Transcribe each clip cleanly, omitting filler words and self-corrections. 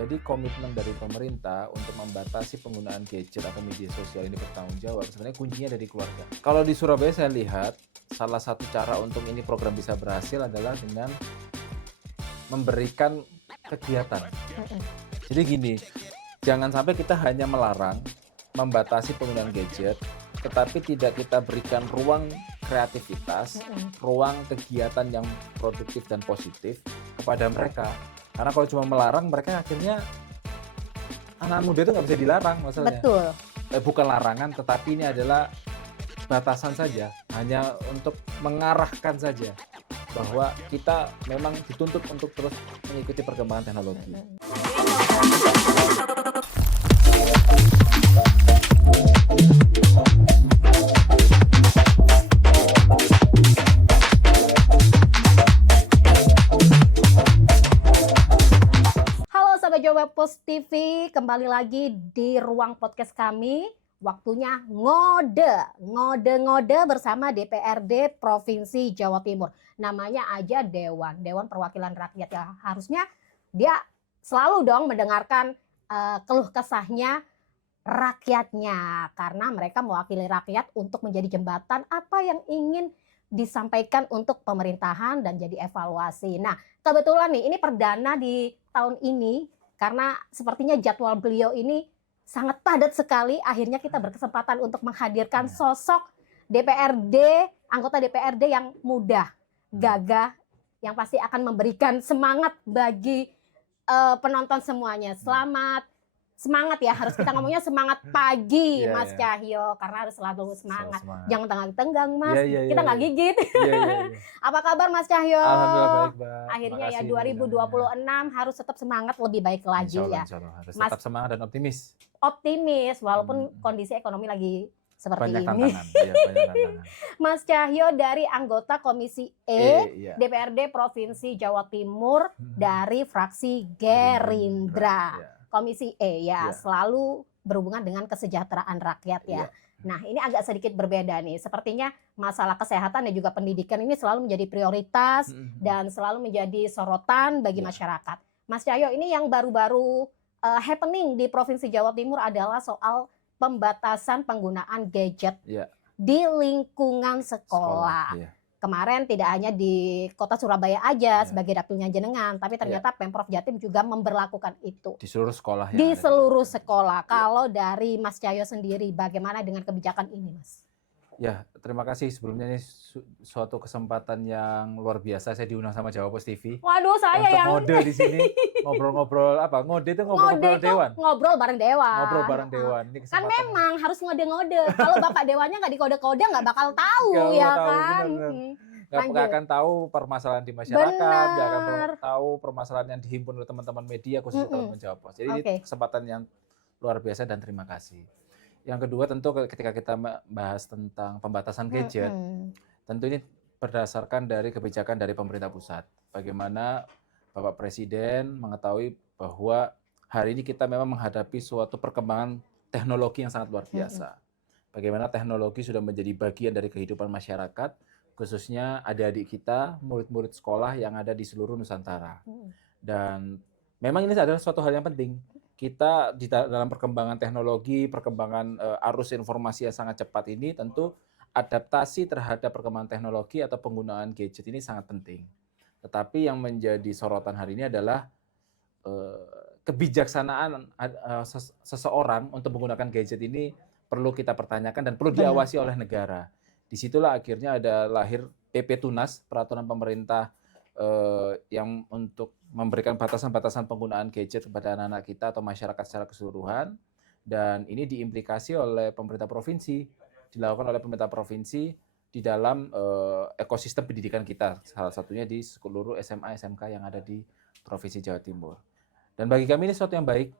Jadi komitmen dari pemerintah untuk membatasi penggunaan gadget atau media sosial ini bertanggung jawab sebenarnya kuncinya dari keluarga. Kalau di Surabaya saya lihat salah satu cara untuk ini program bisa berhasil adalah dengan memberikan kegiatan. Jadi gini, jangan sampai kita hanya melarang, membatasi penggunaan gadget, tetapi tidak kita berikan ruang kreativitas, ruang kegiatan yang produktif dan positif kepada mereka. Karena kalau cuma melarang, mereka akhirnya anak muda itu nggak bisa dilarang maksudnya. Betul. Bukan larangan, tetapi ini adalah batasan saja, hanya untuk mengarahkan saja bahwa kita memang dituntut untuk terus mengikuti perkembangan teknologi. Halo Sobat Jawa Post TV, kembali lagi di ruang podcast kami. Waktunya ngode bersama DPRD Provinsi Jawa Timur. Namanya aja Dewan Perwakilan Rakyat, ya harusnya dia selalu dong mendengarkan keluh kesahnya rakyatnya, karena mereka mewakili rakyat untuk menjadi jembatan apa yang ingin disampaikan untuk pemerintahan dan jadi evaluasi. Nah, kebetulan nih ini perdana di tahun ini karena sepertinya jadwal beliau ini sangat padat sekali. Akhirnya kita berkesempatan untuk menghadirkan sosok anggota DPRD yang muda, gagah, yang pasti akan memberikan semangat bagi penonton semuanya. Semangat ya, harus kita ngomongnya semangat pagi, Mas Cahyo, karena harus selalu semangat. Jangan tenggang-tenggang, Mas. Kita nggak gigit. Apa kabar, Mas Cahyo? Alhamdulillah baik, Mbak. Akhirnya ya 2026 harus tetap semangat lebih baik lagi ya. Insya Allah harus tetap semangat dan optimis. Optimis walaupun kondisi ekonomi lagi seperti banyak ini. Tantangan. Ya, banyak tantangan. Mas Cahyo dari anggota Komisi DPRD Provinsi Jawa Timur dari fraksi Gerindra. Komisi selalu berhubungan dengan kesejahteraan rakyat ya. Nah, ini agak sedikit berbeda nih. Sepertinya masalah kesehatan dan juga pendidikan ini selalu menjadi prioritas dan selalu menjadi sorotan bagi masyarakat. Mas Cahyo, ini yang baru-baru happening di Provinsi Jawa Timur adalah soal pembatasan penggunaan gadget di lingkungan sekolah. Kemarin tidak hanya di kota Surabaya aja sebagai dapilnya jenengan, tapi ternyata Pemprov Jatim juga memberlakukan itu. Di seluruh sekolah. Di seluruh sekolah. Kalau dari Mas Cahyo sendiri, bagaimana dengan kebijakan ini, Mas? Ya, terima kasih sebelumnya, ini suatu kesempatan yang luar biasa saya diundang sama Jawa Post TV. Waduh, saya untuk yang ngode di sini, ngobrol-ngobrol apa? Ngode itu ngobrol dewan. Ngobrol bareng dewan. Ngobrol bareng dewan. Ini kan memang harus ngode-ngode. Kalau Bapak dewannya nggak dikode-kode nggak bakal tahu ya kan. Nggak akan tahu permasalahan di masyarakat, nggak akan tahu permasalahan yang dihimpun oleh teman-teman media khususnya teman-teman Jawa Post. Jadi ini kesempatan yang luar biasa dan terima kasih. Yang kedua tentu ketika kita bahas tentang pembatasan gadget, tentu ini berdasarkan dari kebijakan dari pemerintah pusat. Bagaimana Bapak Presiden mengetahui bahwa hari ini kita memang menghadapi suatu perkembangan teknologi yang sangat luar biasa. Bagaimana teknologi sudah menjadi bagian dari kehidupan masyarakat, khususnya adik-adik kita, murid-murid sekolah yang ada di seluruh Nusantara. Dan memang ini adalah suatu hal yang penting. Kita dalam perkembangan teknologi, perkembangan arus informasi yang sangat cepat ini, tentu adaptasi terhadap perkembangan teknologi atau penggunaan gadget ini sangat penting. Tetapi yang menjadi sorotan hari ini adalah kebijaksanaan seseorang untuk menggunakan gadget ini perlu kita pertanyakan dan perlu diawasi oleh negara. Disitulah akhirnya ada lahir PP Tunas, peraturan pemerintah yang untuk memberikan batasan-batasan penggunaan gadget kepada anak-anak kita atau masyarakat secara keseluruhan, dan ini diimplikasi oleh pemerintah provinsi, dilakukan oleh pemerintah provinsi di dalam ekosistem pendidikan kita, salah satunya di seluruh SMA SMK yang ada di Provinsi Jawa Timur. Dan bagi kami ini sesuatu yang baik,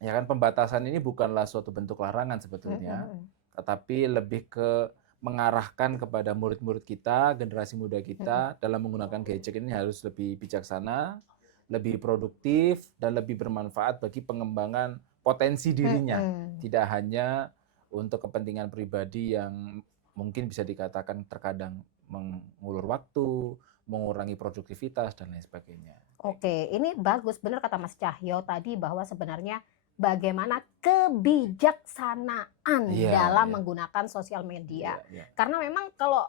ya kan, pembatasan ini bukanlah suatu bentuk larangan sebetulnya, tetapi lebih ke mengarahkan kepada murid-murid kita, generasi muda kita dalam menggunakan gadget ini harus lebih bijaksana, lebih produktif, dan lebih bermanfaat bagi pengembangan potensi dirinya. Tidak hanya untuk kepentingan pribadi yang mungkin bisa dikatakan terkadang mengulur waktu, mengurangi produktivitas dan lain sebagainya. Oke, ini bagus, benar kata Mas Cahyo tadi bahwa sebenarnya bagaimana kebijaksanaan dalam menggunakan sosial media. Karena memang kalau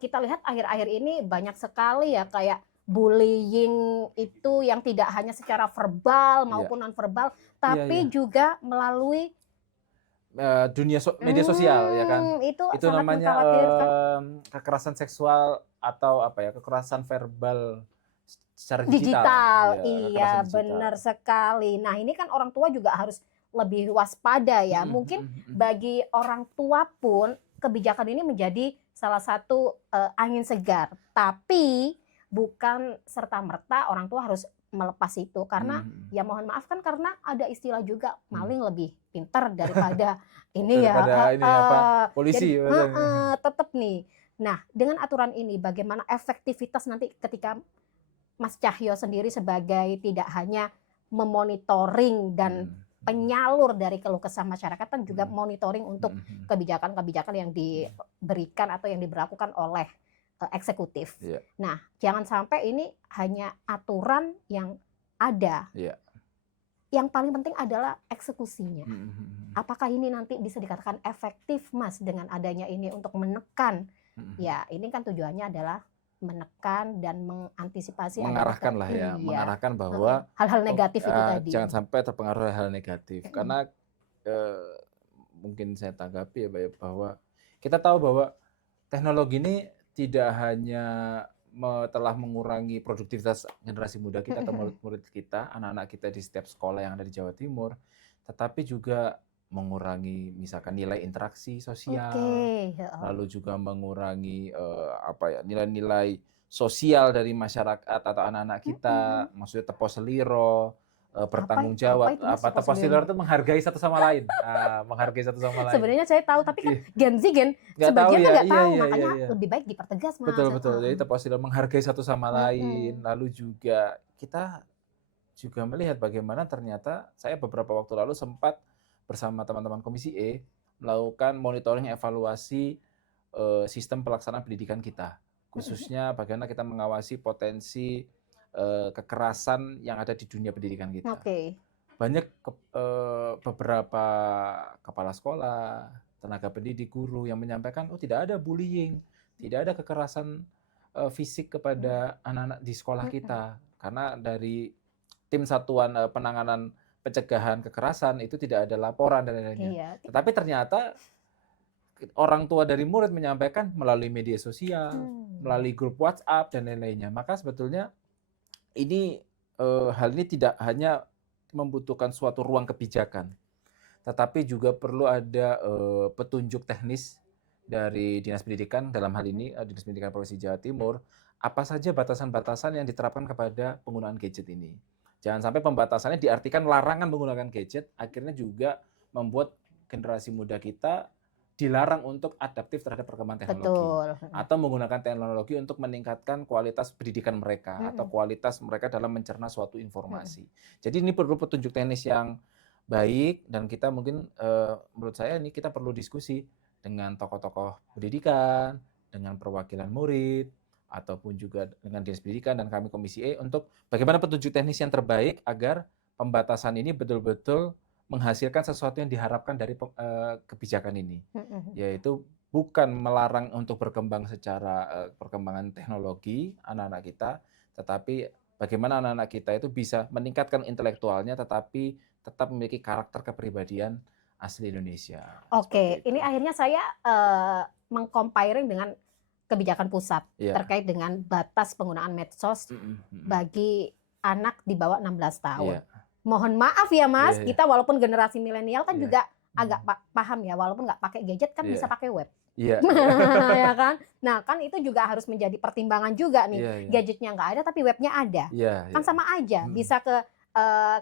kita lihat akhir-akhir ini banyak sekali ya kayak bullying itu yang tidak hanya secara verbal maupun non-verbal, tapi juga melalui dunia media sosial, ya kan? Itu namanya kekerasan seksual atau kekerasan verbal secara digital. Iya, benar sekali. Nah, ini kan orang tua juga harus lebih waspada ya. Mungkin bagi orang tua pun kebijakan ini menjadi salah satu angin segar. Tapi bukan serta-merta orang tua harus melepas itu karena ya mohon maaf kan karena ada istilah juga maling lebih pintar daripada ini ya polisi. Jadi tetap nih. Nah, dengan aturan ini bagaimana efektivitas nanti ketika Mas Cahyo sendiri sebagai tidak hanya memonitoring dan penyalur dari keluh kesah masyarakat kan juga monitoring untuk kebijakan-kebijakan yang diberikan atau yang diberlakukan oleh eksekutif. Nah, jangan sampai ini hanya aturan yang ada. Yang paling penting adalah eksekusinya. Apakah ini nanti bisa dikatakan efektif, Mas, dengan adanya ini untuk menekan? Ya, ini kan tujuannya adalah menekan dan mengantisipasi mengarahkan lah ya, mengarahkan bahwa hal-hal negatif itu tadi. Jangan sampai terpengaruh hal negatif. Karena mungkin saya tanggapi ya bahwa kita tahu bahwa teknologi ini tidak hanya telah mengurangi produktivitas generasi muda kita atau murid-murid kita, anak-anak kita di setiap sekolah yang ada di Jawa Timur, tetapi juga mengurangi misalkan nilai interaksi sosial, lalu juga mengurangi nilai-nilai sosial dari masyarakat atau anak-anak kita, maksudnya tepo seliro, bertanggung jawab. Tepo seliro itu menghargai satu sama lain, menghargai satu sama lain. Sebenarnya saya tahu, tapi kan Gen Z sebagian kan nggak tahu, makanya lebih baik dipertegas, Mas. Betul. Jadi tepo seliro menghargai satu sama lain, lalu juga kita juga melihat bagaimana ternyata saya beberapa waktu lalu sempat bersama teman-teman Komisi E melakukan monitoring evaluasi sistem pelaksanaan pendidikan kita, khususnya bagaimana kita mengawasi potensi kekerasan yang ada di dunia pendidikan kita. Banyak beberapa kepala sekolah, tenaga pendidik, guru yang menyampaikan tidak ada bullying, tidak ada kekerasan fisik kepada anak-anak di sekolah kita, karena dari tim satuan penanganan pencegahan kekerasan itu tidak ada laporan dan lain-lainnya. Tetapi ternyata orang tua dari murid menyampaikan melalui media sosial, melalui grup WhatsApp dan lain-lainnya. Maka sebetulnya ini hal ini tidak hanya membutuhkan suatu ruang kebijakan, tetapi juga perlu ada petunjuk teknis dari Dinas Pendidikan, dalam hal ini Dinas Pendidikan Provinsi Jawa Timur, apa saja batasan-batasan yang diterapkan kepada penggunaan gadget ini. Jangan sampai pembatasannya diartikan larangan menggunakan gadget, akhirnya juga membuat generasi muda kita dilarang untuk adaptif terhadap perkembangan teknologi. Atau menggunakan teknologi untuk meningkatkan kualitas pendidikan mereka atau kualitas mereka dalam mencerna suatu informasi. Jadi ini perlu petunjuk teknis yang baik, dan kita mungkin menurut saya ini kita perlu diskusi dengan tokoh-tokoh pendidikan, dengan perwakilan murid, ataupun juga dengan Dinas Pendidikan dan kami Komisi E untuk bagaimana petunjuk teknis yang terbaik agar pembatasan ini betul-betul menghasilkan sesuatu yang diharapkan dari kebijakan ini, yaitu bukan melarang untuk berkembang secara perkembangan teknologi anak-anak kita, tetapi bagaimana anak-anak kita itu bisa meningkatkan intelektualnya tetapi tetap memiliki karakter kepribadian asli Indonesia. Ini akhirnya saya meng-comparing dengan kebijakan pusat terkait dengan batas penggunaan medsos bagi anak di bawah 16 tahun. Mohon maaf ya Mas, kita walaupun generasi milenial kan juga agak paham ya, walaupun nggak pakai gadget kan bisa pakai web. Ya kan? Nah kan itu juga harus menjadi pertimbangan juga nih. Gadgetnya nggak ada tapi webnya ada. Kan sama aja, bisa ke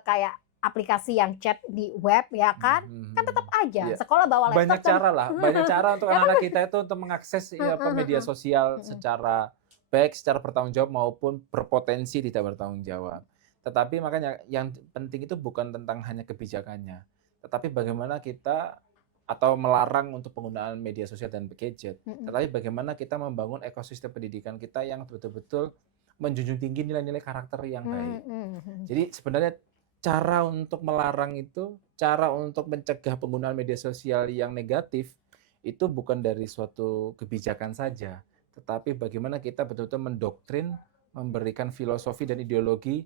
kayak aplikasi yang chat di web ya kan tetap aja sekolah bawa laptop. Banyak cara lah, banyak cara untuk anak-anak kita itu untuk mengakses media sosial secara baik, secara bertanggung jawab maupun berpotensi tidak bertanggung jawab. Tetapi makanya yang penting itu bukan tentang hanya kebijakannya, tetapi bagaimana kita atau melarang untuk penggunaan media sosial dan gadget, tetapi bagaimana kita membangun ekosistem pendidikan kita yang betul-betul menjunjung tinggi nilai-nilai karakter yang baik. Jadi sebenarnya cara untuk melarang itu, cara untuk mencegah penggunaan media sosial yang negatif itu bukan dari suatu kebijakan saja, tetapi bagaimana kita betul-betul mendoktrin, memberikan filosofi dan ideologi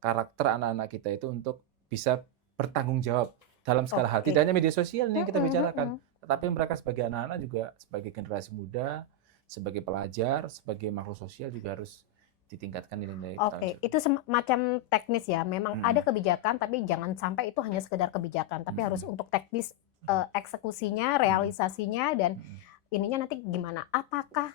karakter anak-anak kita itu untuk bisa bertanggung jawab dalam segala hal. Tidak hanya media sosial yang kita bicarakan, tetapi mereka sebagai anak-anak juga, sebagai generasi muda, sebagai pelajar, sebagai makhluk sosial juga harus ditingkatkan nilai-nilai. Itu semacam teknis ya. Memang ada kebijakan, tapi jangan sampai itu hanya sekedar kebijakan, tapi harus untuk teknis eksekusinya, realisasinya, dan ininya nanti gimana. Apakah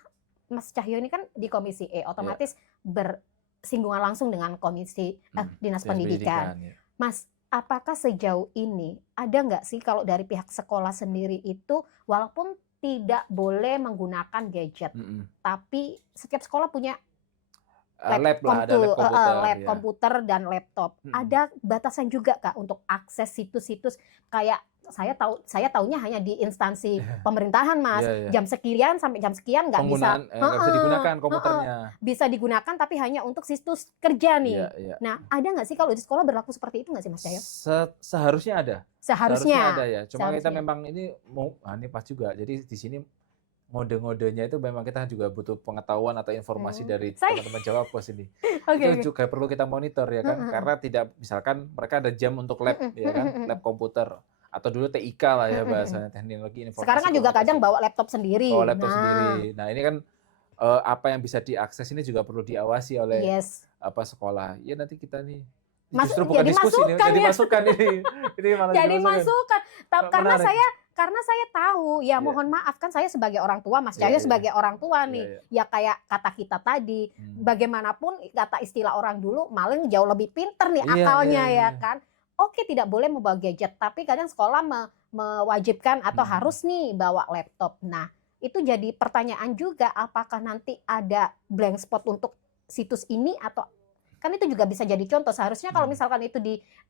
Mas Cahyo ini kan di Komisi E, otomatis bersinggungan langsung dengan Komisi Dinas Pendidikan. Mas, apakah sejauh ini ada nggak sih kalau dari pihak sekolah sendiri itu walaupun tidak boleh menggunakan gadget, tapi setiap sekolah punya lab komputer dan laptop. Ada batasan juga Kak untuk akses situs-situs kayak saya taunya hanya di instansi pemerintahan Mas. Jam sekian sampai jam sekian nggak bisa digunakan komputernya. Bisa digunakan tapi hanya untuk situs kerja nih. Nah, ada nggak sih kalau di sekolah berlaku seperti itu nggak sih Mas Cahyo? Seharusnya ada. Seharusnya ada ya. Cuma kita memang ini ini pas juga. Jadi di sini ngode-ngodenya itu memang kita juga butuh pengetahuan atau informasi dari teman-teman Jawa Pos ini. Itu juga perlu kita monitor ya kan, karena tidak, misalkan mereka ada jam untuk lab ya kan, lab komputer atau dulu TIK lah ya bahasanya, teknologi informasi. Sekarang kan juga kadang bawa laptop sendiri. Nah, ini kan apa yang bisa diakses ini juga perlu diawasi oleh sekolah. Ya nanti kita nih justru bukan diskusi nih, jadi masukan ini. Ini malah jadi masukan. Karena saya tahu, ya mohon maaf kan saya sebagai orang tua, Mas Cahyo sebagai orang tua nih, ya kayak kata kita tadi, bagaimanapun kata istilah orang dulu, maling jauh lebih pinter nih akalnya ya kan. Oke, tidak boleh membawa gadget, tapi kadang sekolah mewajibkan atau harus nih bawa laptop. Nah, itu jadi pertanyaan juga, apakah nanti ada blank spot untuk situs ini atau kan itu juga bisa jadi contoh. Seharusnya kalau misalkan itu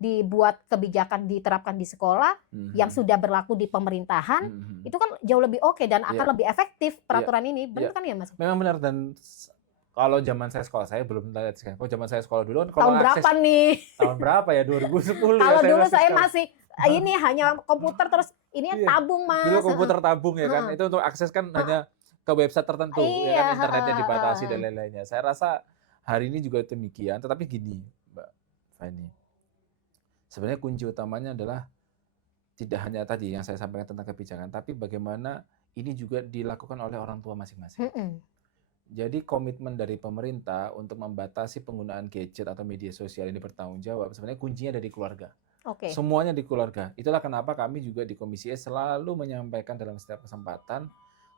dibuat kebijakan diterapkan di sekolah yang sudah berlaku di pemerintahan, itu kan jauh lebih oke dan akan lebih efektif peraturan ini. Benar kan ya Mas? Memang benar, dan kalau zaman saya sekolah, saya belum lihat sekarang. Kalau zaman saya sekolah dulu kan tahun berapa nih? Tahun berapa ya? 2010 kalau dulu saya masih ini hanya komputer terus ini tabung Mas. Dulu komputer tabung ya kan. Itu untuk akses kan hanya ke website tertentu ya kan, internetnya dibatasi dan lain-lainnya. Saya rasa hari ini juga demikian, tetapi gini Mbak Fani. Sebenarnya kunci utamanya adalah tidak hanya tadi yang saya sampaikan tentang kebijakan, tapi bagaimana ini juga dilakukan oleh orang tua masing-masing. Jadi komitmen dari pemerintah untuk membatasi penggunaan gadget atau media sosial ini bertanggung jawab, sebenarnya kuncinya dari keluarga. Semuanya di keluarga. Itulah kenapa kami juga di Komisi E selalu menyampaikan dalam setiap kesempatan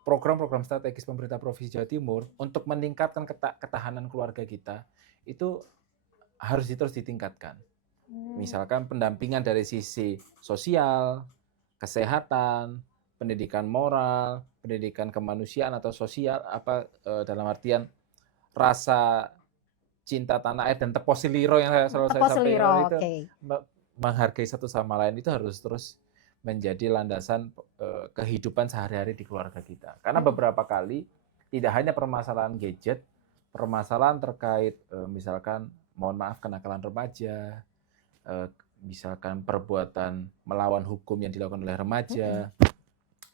program-program strategis pemerintah Provinsi Jawa Timur untuk meningkatkan ketahanan keluarga kita itu harus terus ditingkatkan. Misalkan pendampingan dari sisi sosial, kesehatan, pendidikan moral, pendidikan kemanusiaan atau sosial, dalam artian rasa cinta tanah air dan teposiliro yang selalu saya sampaikan itu, menghargai satu sama lain itu harus terus menjadi landasan kehidupan sehari-hari di keluarga kita. Karena beberapa kali tidak hanya permasalahan gadget, permasalahan terkait misalkan mohon maaf kenakalan remaja, misalkan perbuatan melawan hukum yang dilakukan oleh remaja,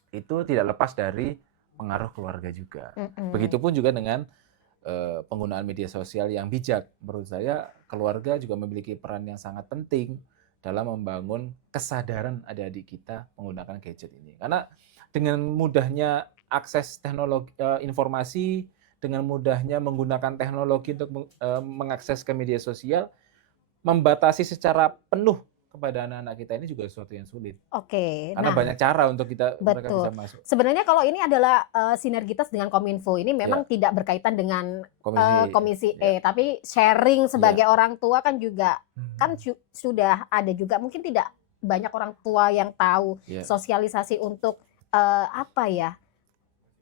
itu tidak lepas dari pengaruh keluarga juga. Begitupun juga dengan penggunaan media sosial yang bijak. Menurut saya keluarga juga memiliki peran yang sangat penting dalam membangun kesadaran adik-adik kita menggunakan gadget ini. Karena dengan mudahnya akses teknologi informasi, dengan mudahnya menggunakan teknologi untuk mengakses ke media sosial, membatasi secara penuh kepada anak-anak kita ini juga sesuatu yang sulit. Karena banyak cara untuk mereka bisa masuk. Sebenarnya kalau ini adalah sinergitas dengan Kominfo, ini memang tidak berkaitan dengan Komisi E, tapi sharing sebagai orang tua kan juga kan sudah ada juga, mungkin tidak banyak orang tua yang tahu sosialisasi untuk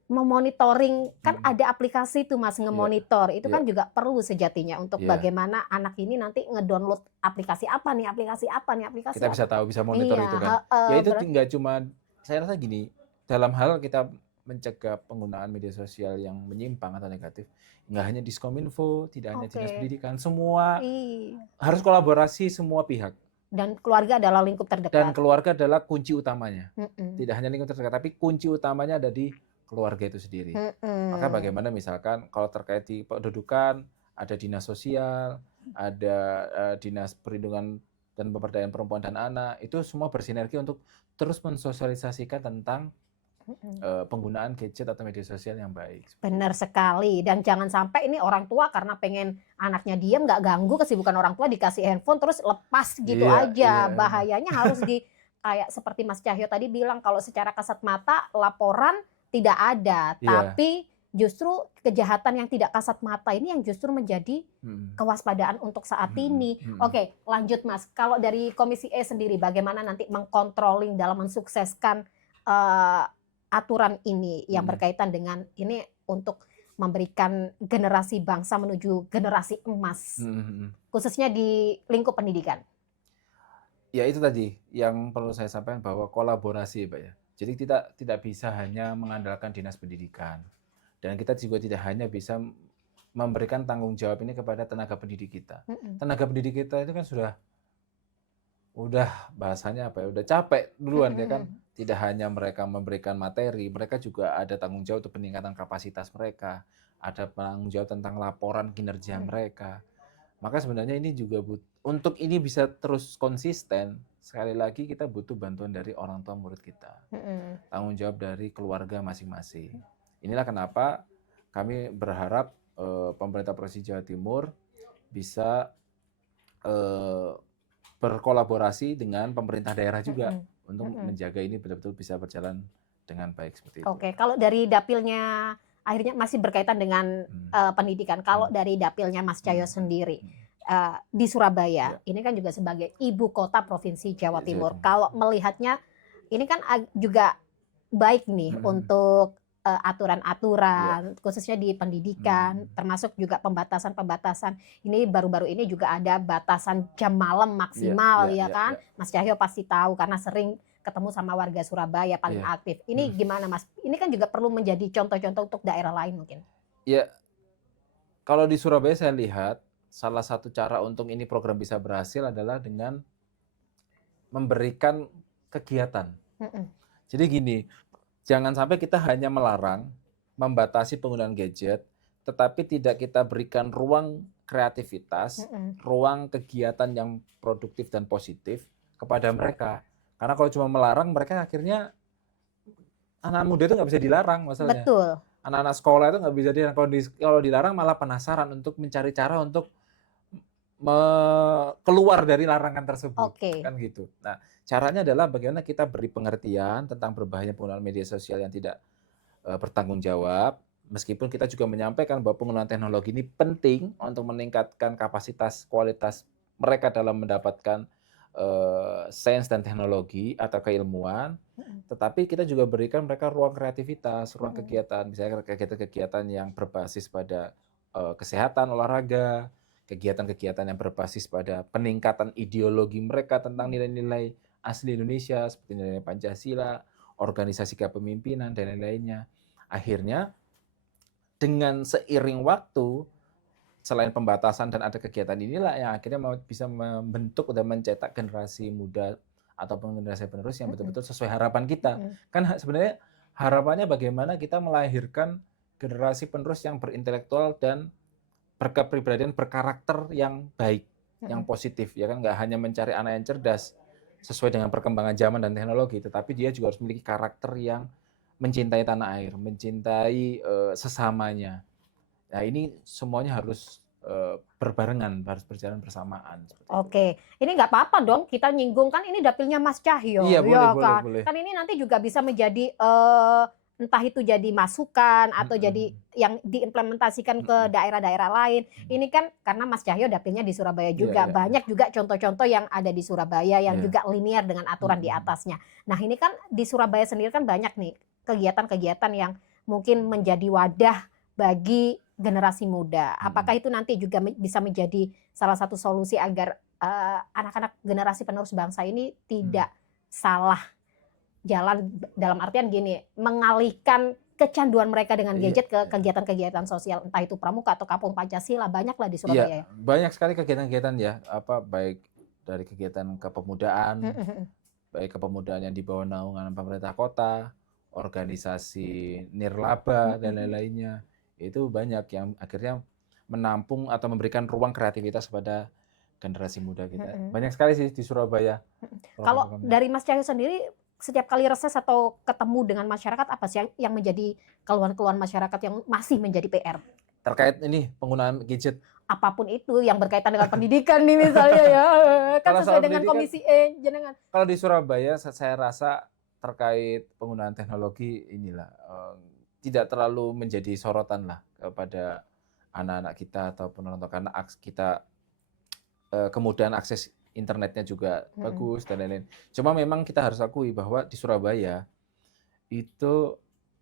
memonitoring, kan ada aplikasi tuh Mas, ngemonitor, itu kan juga perlu sejatinya untuk bagaimana anak ini nanti ngedownload aplikasi apa nih. Kita bisa tahu, bisa monitor itu kan. Ya itu nggak cuma saya rasa gini, dalam hal kita mencegah penggunaan media sosial yang menyimpang atau negatif, nggak hanya Diskominfo, tidak hanya Dinas Pendidikan, semua harus kolaborasi semua pihak. Dan keluarga adalah lingkup terdekat. Dan keluarga adalah kunci utamanya. Tidak hanya lingkup terdekat, tapi kunci utamanya ada di keluarga itu sendiri. Maka bagaimana misalkan kalau terkait di kedudukan, ada dinas sosial, ada dinas perlindungan dan pemberdayaan perempuan dan anak, itu semua bersinergi untuk terus mensosialisasikan tentang penggunaan gadget atau media sosial yang baik. Benar sekali, dan jangan sampai ini orang tua karena pengen anaknya diam, nggak ganggu kesibukan orang tua, dikasih handphone terus lepas gitu aja. Bahayanya harus kayak seperti Mas Cahyo tadi bilang, kalau secara kasat mata laporan tidak ada, tapi justru kejahatan yang tidak kasat mata ini yang justru menjadi kewaspadaan untuk saat ini. Oke, lanjut Mas. Kalau dari Komisi E sendiri, bagaimana nanti mengkontrolling dalam mensukseskan aturan ini yang berkaitan dengan ini untuk memberikan generasi bangsa menuju generasi emas, khususnya di lingkup pendidikan? Ya itu tadi yang perlu saya sampaikan, bahwa kolaborasi Pak ya. Jadi kita tidak bisa hanya mengandalkan dinas pendidikan, dan kita juga tidak hanya bisa memberikan tanggung jawab ini kepada tenaga pendidik kita. Tenaga pendidik kita itu kan udah bahasanya apa ya, udah capek duluan ya kan. Tidak hanya mereka memberikan materi, mereka juga ada tanggung jawab untuk peningkatan kapasitas mereka, ada tanggung jawab tentang laporan kinerja mereka. Maka sebenarnya ini juga untuk ini bisa terus konsisten, sekali lagi kita butuh bantuan dari orang tua murid kita, tanggung jawab dari keluarga masing-masing. Inilah kenapa kami berharap pemerintah Provinsi Jawa Timur bisa berkolaborasi dengan pemerintah daerah juga untuk menjaga ini betul-betul bisa berjalan dengan baik seperti itu. Oke, kalau dari dapilnya akhirnya masih berkaitan dengan pendidikan. Kalau dari dapilnya Mas Cahyo sendiri di Surabaya, ini kan juga sebagai ibu kota Provinsi Jawa Timur. Kalau melihatnya ini kan juga baik nih untuk aturan-aturan khususnya di pendidikan, termasuk juga pembatasan-pembatasan. Ini baru-baru ini juga ada batasan jam malam maksimal kan. Mas Cahyo pasti tahu karena sering ketemu sama warga Surabaya paling aktif. Ini gimana Mas? Ini kan juga perlu menjadi contoh-contoh untuk daerah lain mungkin. Ya, kalau di Surabaya saya lihat salah satu cara untuk ini program bisa berhasil adalah dengan memberikan kegiatan. Jadi gini, jangan sampai kita hanya melarang, membatasi penggunaan gadget, tetapi tidak kita berikan ruang kreativitas, ruang kegiatan yang produktif dan positif kepada mereka. Karena kalau cuma melarang, mereka akhirnya anak muda itu nggak bisa dilarang masalahnya. Betul. Anak-anak sekolah itu nggak bisa dilarang. Kalau dilarang malah penasaran untuk mencari cara untuk keluar dari larangan tersebut. Kan gitu. Nah, caranya adalah bagaimana kita beri pengertian tentang berbahaya penggunaan media sosial yang tidak bertanggung jawab, meskipun kita juga menyampaikan bahwa penggunaan teknologi ini penting untuk meningkatkan kapasitas kualitas mereka dalam mendapatkan sains dan teknologi atau keilmuan, tetapi kita juga berikan mereka ruang kreativitas, ruang kegiatan, misalnya kegiatan-kegiatan yang berbasis pada kesehatan, olahraga, kegiatan-kegiatan yang berbasis pada peningkatan ideologi mereka tentang nilai-nilai asli Indonesia seperti nilai Pancasila, organisasi kepemimpinan dan lain-lainnya. Akhirnya dengan seiring waktu, selain pembatasan dan ada kegiatan inilah yang akhirnya bisa membentuk dan mencetak generasi muda ataupun generasi penerus yang betul-betul sesuai harapan kita. Kan sebenarnya harapannya bagaimana kita melahirkan generasi penerus yang berintelektual dan berkepribadian, berkarakter yang baik, yang positif, ya kan, nggak hanya mencari anak yang cerdas sesuai dengan perkembangan zaman dan teknologi, tetapi dia juga harus memiliki karakter yang mencintai tanah air, mencintai sesamanya. Nah ini semuanya harus berbarengan, harus berjalan bersamaan. Oke, ini nggak apa-apa dong kita nyinggung, kan ini dapilnya Mas Cahyo. Iya, kan? boleh. Kan ini nanti juga bisa menjadi entah itu jadi masukan atau jadi yang diimplementasikan ke daerah-daerah lain. Ini kan karena Mas Cahyo dapilnya di Surabaya juga, banyak juga contoh-contoh yang ada di Surabaya yang juga linear dengan aturan di atasnya. Nah ini kan di Surabaya sendiri kan banyak nih kegiatan-kegiatan yang mungkin menjadi wadah bagi generasi muda. Apakah itu nanti juga bisa menjadi salah satu solusi agar anak-anak generasi penerus bangsa ini tidak salah jalan dalam artian gini, mengalihkan kecanduan mereka dengan gadget ke kegiatan-kegiatan sosial, entah itu pramuka atau kampung Pancasila, banyaklah di Surabaya. Iya, banyak sekali kegiatan-kegiatan ya, baik dari kegiatan kepemudaan, baik kepemudaan yang di bawah naungan pemerintah kota, organisasi nirlaba dan lain-lainnya. Itu banyak yang akhirnya menampung atau memberikan ruang kreativitas pada generasi muda kita. Banyak sekali sih di Surabaya. Kalau dari Mas Cahyo sendiri, setiap kali reses atau ketemu dengan masyarakat, apa sih yang menjadi keluhan-keluhan masyarakat yang masih menjadi PR? Terkait ini penggunaan gadget. Apapun itu yang berkaitan dengan pendidikan nih misalnya ya, kan sesuai dengan Komisi E, jenengan. Kalau di Surabaya saya rasa terkait penggunaan teknologi inilah tidak terlalu menjadi sorotan lah kepada anak-anak kita ataupun orang tua, karena kita kemudahan akses internetnya juga bagus dan lain-lain. Cuma memang kita harus akui bahwa di Surabaya itu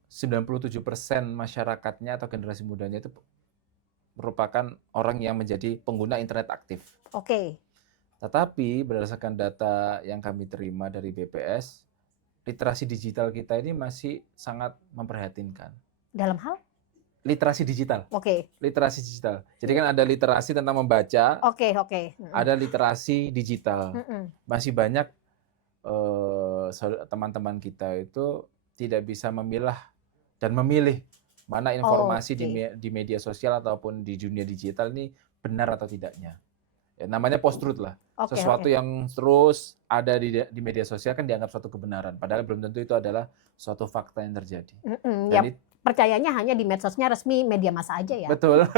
97% masyarakatnya atau generasi mudanya itu merupakan orang yang menjadi pengguna internet aktif. Oke. Tetapi berdasarkan data yang kami terima dari BPS, literasi digital kita ini masih sangat memprihatinkan. Dalam hal? Literasi digital. Oke. Literasi digital. Jadi kan ada literasi tentang membaca. Oke. Ada literasi digital. Masih banyak teman-teman kita itu tidak bisa memilah dan memilih mana informasi di media sosial ataupun di dunia digital ini benar atau tidaknya. Ya, namanya post-truth lah. Sesuatu yang terus ada di media sosial kan dianggap suatu kebenaran. Padahal belum tentu itu adalah suatu fakta yang terjadi. Dan percayanya hanya di medsosnya resmi media massa aja ya. Betul.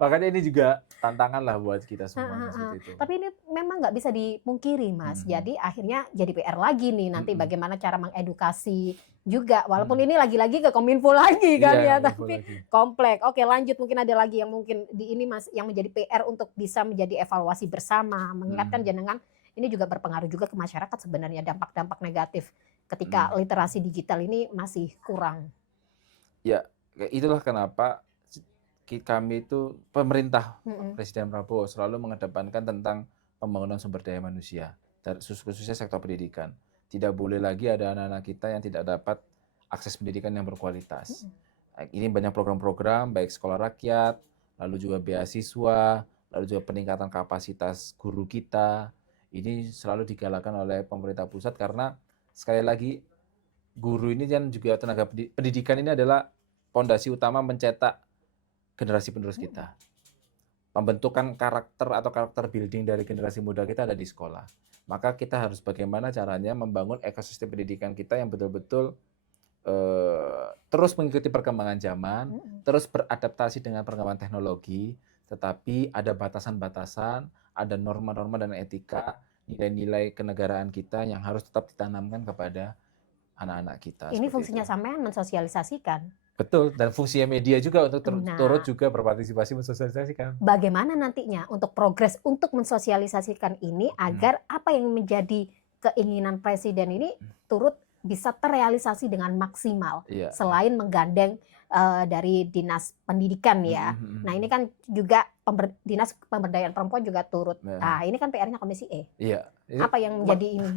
Makanya ini juga tantangan lah buat kita semua. Tapi ini memang nggak bisa dipungkiri, Mas. Jadi akhirnya jadi PR lagi nih nanti bagaimana cara mengedukasi juga. Walaupun ini lagi-lagi ke Kominfo lagi kan ya, tapi komplek. Oke, lanjut, mungkin ada lagi yang mungkin di ini Mas yang menjadi PR untuk bisa menjadi evaluasi bersama, mengingatkan jenengan ini juga berpengaruh juga ke masyarakat sebenarnya, dampak-dampak negatif ketika literasi digital ini masih kurang. Ya, itulah kenapa kami itu pemerintah Presiden Prabowo selalu mengedepankan tentang pembangunan sumber daya manusia, khususnya sektor pendidikan. Tidak boleh lagi ada anak-anak kita yang tidak dapat akses pendidikan yang berkualitas. Ini banyak program-program baik sekolah rakyat, lalu juga beasiswa, lalu juga peningkatan kapasitas guru kita. Ini selalu digalakan oleh pemerintah pusat karena sekali lagi guru ini kan juga tenaga pendidikan ini adalah fondasi utama mencetak generasi penerus kita. Pembentukan karakter atau karakter building dari generasi muda kita ada di sekolah. Maka kita harus bagaimana caranya membangun ekosistem pendidikan kita yang betul-betul terus mengikuti perkembangan zaman, terus beradaptasi dengan perkembangan teknologi, tetapi ada batasan-batasan, ada norma-norma dan etika, nilai-nilai kenegaraan kita yang harus tetap ditanamkan kepada anak-anak kita. Ini fungsinya sampean mensosialisasikan. Betul, dan fungsinya media juga untuk turut juga berpartisipasi mensosialisasikan. Bagaimana nantinya untuk progres untuk mensosialisasikan ini agar apa yang menjadi keinginan Presiden ini turut bisa terrealisasi dengan maksimal, selain menggandeng dari Dinas Pendidikan ya. Nah ini kan juga Dinas Pemberdayaan Perempuan juga turut. Nah ini kan PR-nya Komisi E. Iya. Apa yang menjadi ini?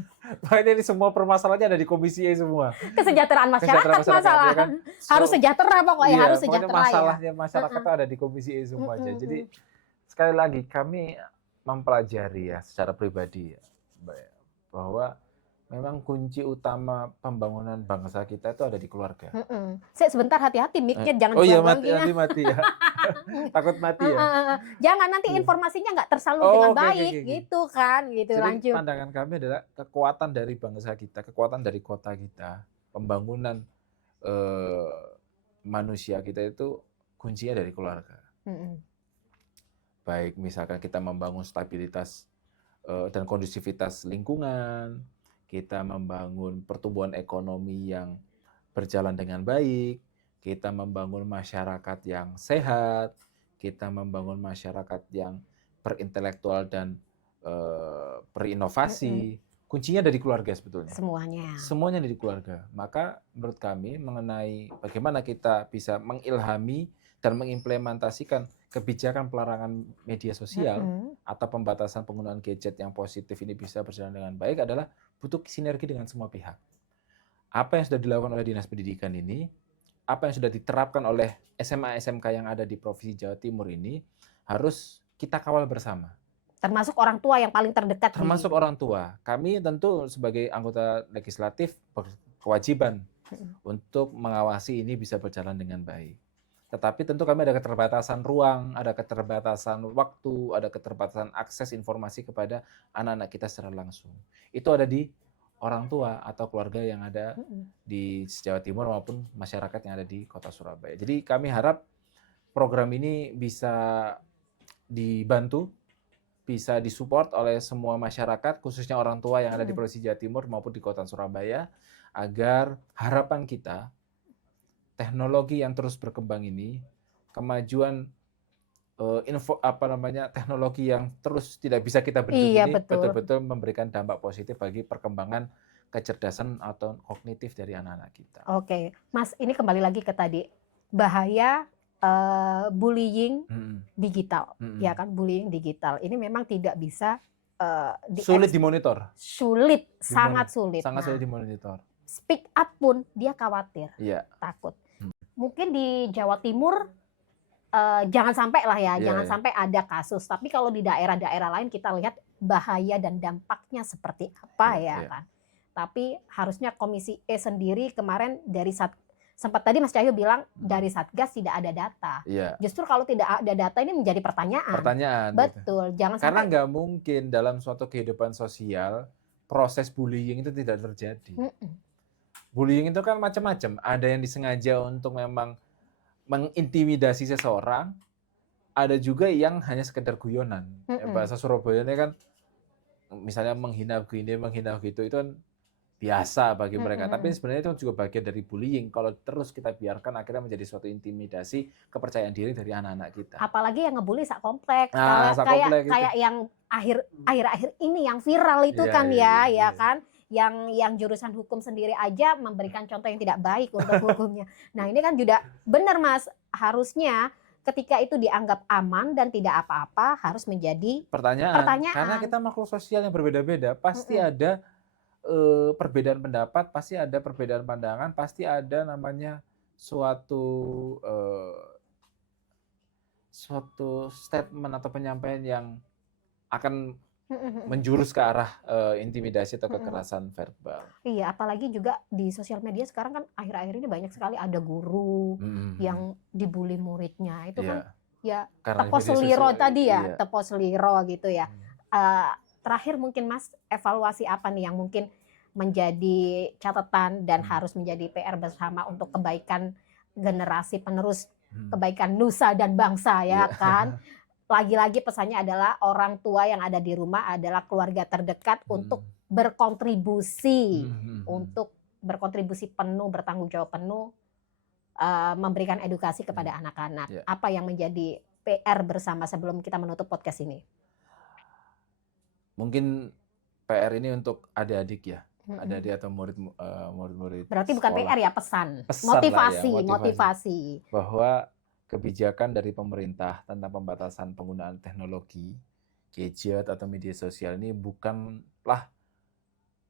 Makanya ini semua permasalahannya ada di Komisi E semua. Kesejahteraan masyarakat masalah. Ya kan? Harus sejahtera pokoknya, harus sejahtera masalahnya masyarakat ada di Komisi E semua aja. Jadi sekali lagi kami mempelajari ya secara pribadi ya, bahwa memang kunci utama pembangunan bangsa kita itu ada di keluarga. Sebentar, hati-hati mic-nya jangan mati ya. Takut mati ya. Jangan nanti informasinya nggak tersalur dengan baik gitu kan, gitu. Jadi lanjut. Pandangan kami adalah kekuatan dari bangsa kita, kekuatan dari kota kita, pembangunan manusia kita itu kuncinya dari keluarga. Baik misalkan kita membangun stabilitas dan kondusivitas lingkungan, kita membangun pertumbuhan ekonomi yang berjalan dengan baik, kita membangun masyarakat yang sehat, kita membangun masyarakat yang berintelektual dan berinovasi. Kuncinya dari keluarga sebetulnya. Semuanya dari keluarga. Maka menurut kami mengenai bagaimana kita bisa mengilhami dan mengimplementasikan kebijakan pelarangan media sosial atau pembatasan penggunaan gadget yang positif ini bisa berjalan dengan baik adalah butuh sinergi dengan semua pihak. apa yang sudah dilakukan oleh Dinas Pendidikan ini, apa yang sudah diterapkan oleh SMA SMK yang ada di Provinsi Jawa Timur ini harus kita kawal bersama. Termasuk orang tua yang paling terdekat. Termasuk orang tua. Kami tentu sebagai anggota legislatif berkewajiban untuk mengawasi ini bisa berjalan dengan baik. Tetapi tentu kami ada keterbatasan ruang, ada keterbatasan waktu, ada keterbatasan akses informasi kepada anak-anak kita secara langsung. Itu ada di orang tua atau keluarga yang ada di Jawa Timur maupun masyarakat yang ada di Kota Surabaya. Jadi kami harap program ini bisa dibantu, bisa disupport oleh semua masyarakat, khususnya orang tua yang ada di Provinsi Jawa Timur maupun di Kota Surabaya, agar harapan kita teknologi yang terus berkembang ini, kemajuan teknologi yang terus tidak bisa kita bendung ini betul-betul memberikan dampak positif bagi perkembangan kecerdasan atau kognitif dari anak-anak kita. Oke, Mas, ini kembali lagi ke tadi bahaya bullying digital, ya kan, bullying digital. Ini memang tidak bisa sulit dimonitor. Sangat sulit. Sangat sulit dimonitor. Speak up pun dia khawatir, takut. Mungkin di Jawa Timur jangan sampai lah ya, jangan sampai ada kasus. Tapi kalau di daerah-daerah lain kita lihat bahaya dan dampaknya seperti apa kan. Tapi harusnya Komisi E sendiri kemarin dari sempat tadi Mas Cahyo bilang dari Satgas tidak ada data. Justru kalau tidak ada data ini menjadi pertanyaan. Betul, gitu. Jangan karena nggak mungkin dalam suatu kehidupan sosial proses bullying itu tidak terjadi. Bullying itu kan macam-macam. Ada yang disengaja untuk memang mengintimidasi seseorang, ada juga yang hanya sekedar guyonan. Bahasa Surabayanya kan misalnya menghina begini, menghina gitu, itu kan biasa bagi mereka. Tapi sebenarnya itu juga bagian dari bullying. Kalau terus kita biarkan akhirnya menjadi suatu intimidasi kepercayaan diri dari anak-anak kita. Apalagi yang ngebully sak kompleks. Kayak yang akhir-akhir ini yang viral itu kan. Yang jurusan hukum sendiri aja memberikan contoh yang tidak baik untuk hukumnya. Nah ini kan juga benar Mas, harusnya ketika itu dianggap aman dan tidak apa-apa harus menjadi pertanyaan. Karena kita makhluk sosial yang berbeda-beda, pasti ada perbedaan pendapat, pasti ada perbedaan pandangan, pasti ada namanya suatu statement atau penyampaian yang akan menjurus ke arah intimidasi atau kekerasan verbal. Iya, apalagi juga di sosial media sekarang kan akhir-akhir ini banyak sekali ada guru yang dibully muridnya. Itu kan ya tepos seliro tadi ya, tepos seliro gitu ya. Terakhir mungkin Mas, evaluasi apa nih yang mungkin menjadi catatan dan harus menjadi PR bersama untuk kebaikan generasi penerus, kebaikan nusa dan bangsa ya kan. Lagi-lagi pesannya adalah orang tua yang ada di rumah adalah keluarga terdekat untuk berkontribusi, penuh, bertanggung jawab penuh, memberikan edukasi kepada anak-anak. Apa yang menjadi PR bersama sebelum kita menutup podcast ini? Mungkin PR ini untuk adik-adik ya, adik-adik atau murid-murid. Berarti bukan sekolah. PR ya, pesan motivasi. Bahwa kebijakan dari pemerintah tentang pembatasan penggunaan teknologi, gadget atau media sosial ini bukanlah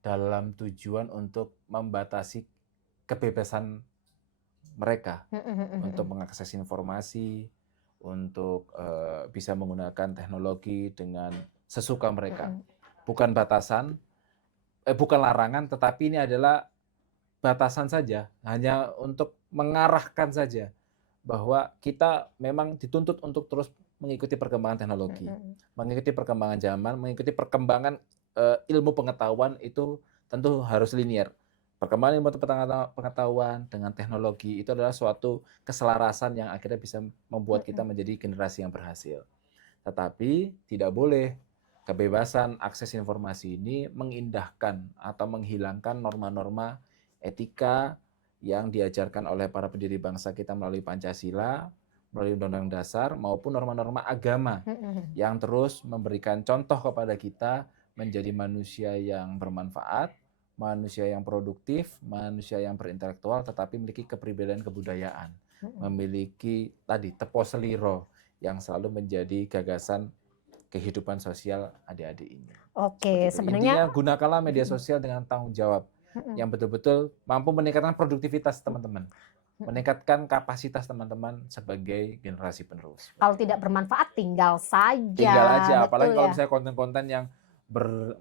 dalam tujuan untuk membatasi kebebasan mereka untuk mengakses informasi, untuk bisa menggunakan teknologi dengan sesuka mereka. Bukan batasan, bukan larangan, tetapi ini adalah batasan saja, hanya untuk mengarahkan saja. Bahwa kita memang dituntut untuk terus mengikuti perkembangan teknologi, mengikuti perkembangan zaman, mengikuti perkembangan ilmu pengetahuan itu tentu harus linear. Perkembangan ilmu pengetahuan dengan teknologi itu adalah suatu keselarasan yang akhirnya bisa membuat kita menjadi generasi yang berhasil. Tetapi tidak boleh kebebasan akses informasi ini mengindahkan atau menghilangkan norma-norma etika yang diajarkan oleh para pendiri bangsa kita melalui Pancasila, melalui Undang-Undang Dasar, maupun norma-norma agama yang terus memberikan contoh kepada kita menjadi manusia yang bermanfaat, manusia yang produktif, manusia yang berintelektual, tetapi memiliki kepribadian kebudayaan, memiliki tadi tepos seliro yang selalu menjadi gagasan kehidupan sosial adik-adik ini. Oke, sebenarnya intinya gunakanlah media sosial dengan tanggung jawab. yang betul-betul mampu meningkatkan produktivitas teman-teman, meningkatkan kapasitas teman-teman sebagai generasi penerus. Kalau tidak bermanfaat tinggal saja. Tinggal aja, betul apalagi kalau ya? misalnya konten-konten yang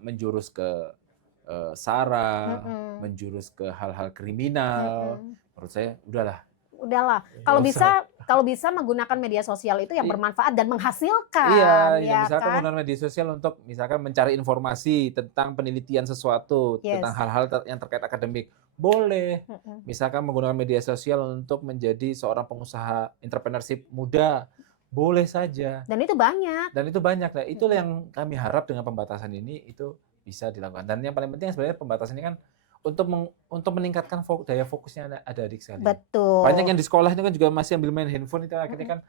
menjurus ke sara, menjurus ke hal-hal kriminal, menurut saya udahlah. Kalau bisa menggunakan media sosial itu yang bermanfaat dan menghasilkan. Iya, ya misalkan kan? menggunakan media sosial untuk misalkan mencari informasi tentang penelitian sesuatu, tentang hal-hal yang terkait akademik, boleh. Misalkan menggunakan media sosial untuk menjadi seorang pengusaha entrepreneurship muda, boleh saja. Dan itu banyak. Nah, itulah yang kami harap dengan pembatasan ini itu bisa dilakukan. Dan yang paling penting sebenarnya pembatasan ini kan untuk meningkatkan daya fokusnya adik-adik sekalian. Betul. Banyak yang di sekolah ini kan juga masih ambil main handphone, itu akhirnya kan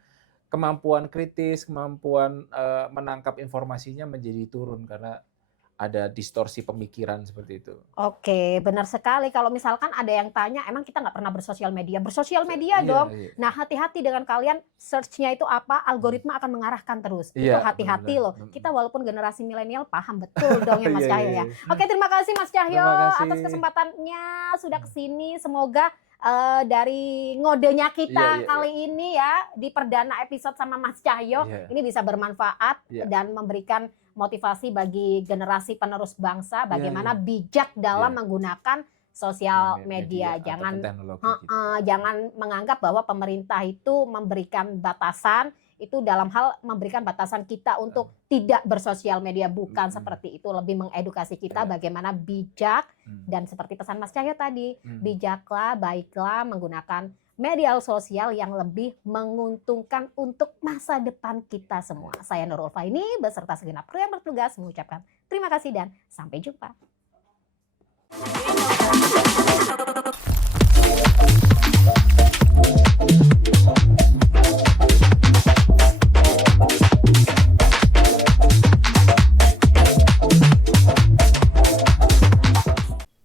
kemampuan kritis, kemampuan menangkap informasinya menjadi turun karena ada distorsi pemikiran seperti itu. Oke, benar sekali. Kalau misalkan ada yang tanya, emang kita nggak pernah bersosial media? Bersosial media dong. Iya. Nah, hati-hati dengan kalian search-nya itu apa, algoritma akan mengarahkan terus. Itu hati-hati loh. Kita walaupun generasi milenial paham betul dong ya Mas Cahyo ya. Oke, terima kasih Mas Cahyo atas kesempatannya sudah kesini. Semoga dari ngodenya kita kali ini ya, di perdana episode sama Mas Cahyo, ini bisa bermanfaat dan memberikan motivasi bagi generasi penerus bangsa bagaimana bijak dalam menggunakan sosial media. Jangan menganggap bahwa pemerintah itu memberikan batasan, itu dalam hal memberikan batasan kita untuk tidak bersosial media, bukan seperti itu. Lebih mengedukasi kita bagaimana bijak, dan seperti pesan Mas Cahyo tadi, bijaklah, baiklah menggunakan media sosial yang lebih menguntungkan untuk masa depan kita semua. Saya Nurul Faini beserta segenap kru yang bertugas mengucapkan terima kasih dan sampai jumpa.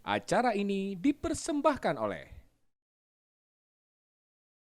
Acara ini dipersembahkan oleh